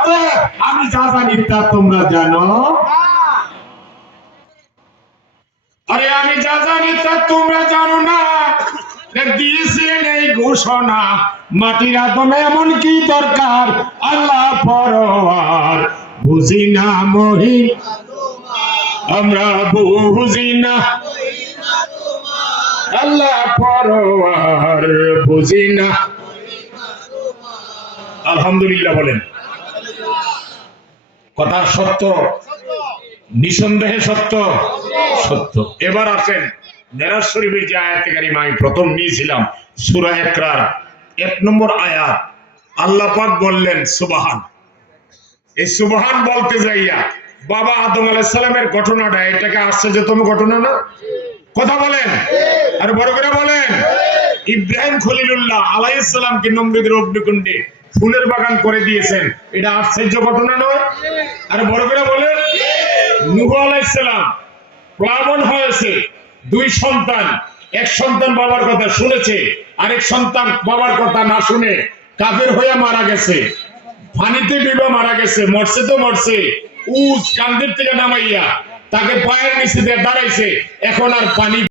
অতএব আমি যা জানি তা তোমরা জানো। আরে আমি যা জানি তা তোমরা জানো না। দিয়েছিলেন এই ঘোষণা, মাটির আদমে এমন কি দরকার, আল্লাহ পরওয়ার বুঝি না মহিম, আমরা বুঝি না আল্লাহ পরওয়ার বুঝি না। আলহামদুলিল্লাহ বলেন। কথা সত্য, নিঃসন্দেহে সত্য, সত্য। এবার আসেন মেরাজ শরীফের যে আয়াতে কারিমা আমি প্রথম নিয়েছিলাম, সূরা ইকরার 1 নম্বর আয়াত। আল্লাহ পাক বললেন সুবহান। এই সুবহান বলতে যাইয়া বাবা আদম আলাইহিস সালামের ঘটনাটা, এটাকে আশ্চর্যতম ঘটনা না? কথা বলেন, আর বড় করে বলেন। ইব্রাহিম খলিলুল্লাহ আলাইহিস সালামকে নমরুদের অগ্নিকুণ্ডে ফুলের বাগান করে দিয়েছেন, এটা আশ্চর্য ঘটনা নয়? আর বড় করে বলেন। নূহ আলাইহিস সালাম প্লাবন হয়েছে, 2 সন্তান, এক সন্তান বাবার কথা শুনেছে, আরেক সন্তান বাবার কথা না শুনে কাফের হয়ে মারা গেছে, পানিতে ডুবে মারা গেছে। মরছে তো মরছে, উজ কান্দের থেকে নামাইয়া তাকে পায়ের নিচে দিয়ে দাঁড়াইছে, এখন আর পানি